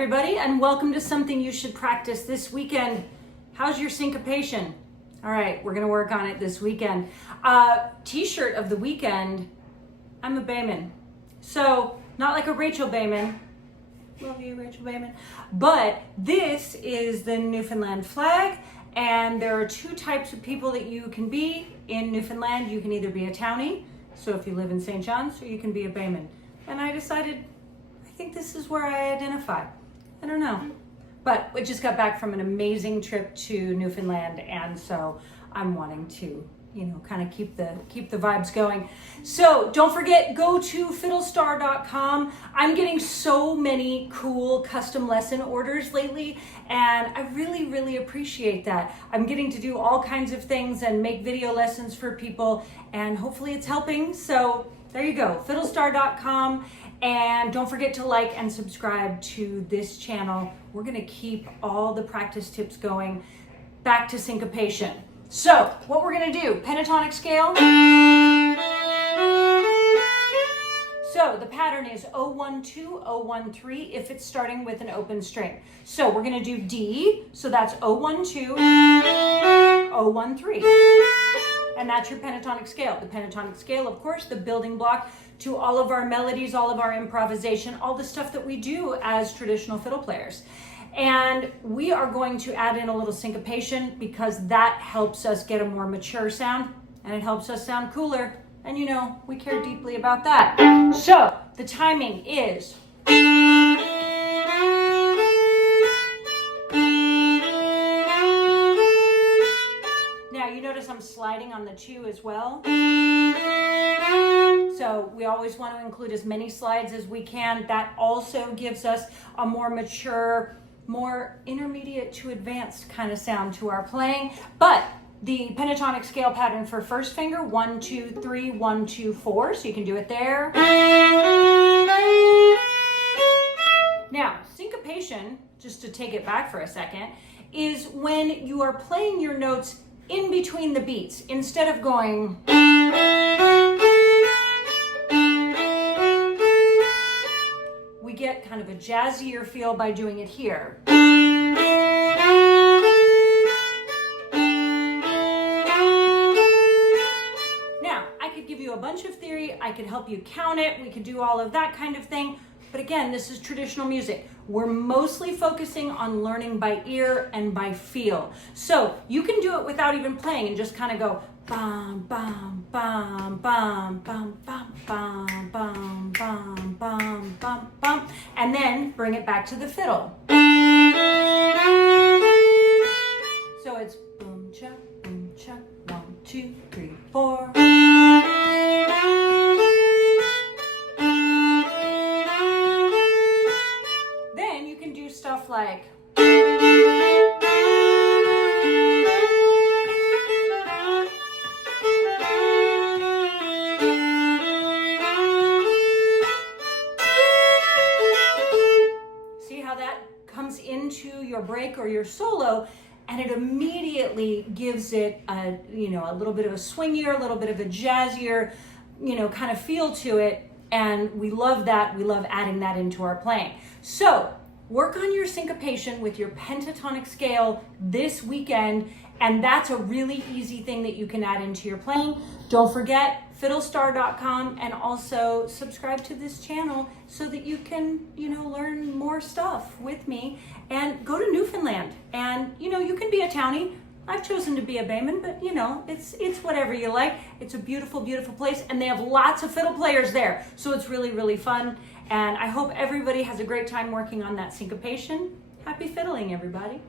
everybody, and welcome to something you should practice this weekend. How's your syncopation? All right, we're gonna work on it this weekend. T-shirt of the weekend, I'm a Bayman. So, not like a Rachel Bayman. Love you, Rachel Bayman. But this is the Newfoundland flag, and there are two types of people that you can be in Newfoundland. You can either be a townie, so if you live in St. John's, or you can be a Bayman. And I decided, I think this is where I identify. I don't know. But we just got back from an amazing trip to Newfoundland, and so I'm wanting to, kind of keep the vibes going. So don't forget, go to fiddlestar.com. I'm getting so many cool custom lesson orders lately, and I really, really appreciate that. I'm getting to do all kinds of things and make video lessons for people, and hopefully it's helping. So there you go, fiddlestar.com. And don't forget to like and subscribe to this channel. We're gonna keep all the practice tips going. Back to syncopation. So what we're gonna do, pentatonic scale. So the pattern is 0-1-2, 0-1-3 if it's starting with an open string. So we're gonna do D, so that's 0-1-2, 0-1-3. And that's your pentatonic scale. The pentatonic scale, of course, the building block to all of our melodies, all of our improvisation, all the stuff that we do as traditional fiddle players. And we are going to add in a little syncopation because that helps us get a more mature sound and it helps us sound cooler. And we care deeply about that. So the timing is notice I'm sliding on the 2 as well. So we always want to include as many slides as we can. That also gives us a more mature, more intermediate to advanced kind of sound to our playing. But the pentatonic scale pattern for first finger, 1, 2, 3, 1, 2, 4. So you can do it there. Now, syncopation, just to take it back for a second, is when you are playing your notes in between the beats, instead of going, we get kind of a jazzier feel by doing it here. Now, I could give you a bunch of theory, I could help you count it, we could do all of that kind of thing, but again, this is traditional music. We're mostly focusing on learning by ear and by feel. So you can do it without even playing and just kind of go bum, bum, bum, bum, bum, bum, bum, bum, bum, bum, bum, bum, and then bring it back to the fiddle. So it's boom, chuck, 1, 2, 3, 4. Stuff like see how that comes into your break or your solo, and it immediately gives it a little bit of a swingier, a little bit of a jazzier kind of feel to it, and we love that. We love adding that into our playing. So work on your syncopation with your pentatonic scale this weekend, and that's a really easy thing that you can add into your playing. Don't forget fiddlestar.com, and also subscribe to this channel so that you can, learn more stuff with me. And go to Newfoundland, and you can be a townie. I've chosen to be a Bayman, but it's whatever you like. It's a beautiful, beautiful place, and they have lots of fiddle players there, so it's really, really fun. And I hope everybody has a great time working on that syncopation. Happy fiddling, everybody.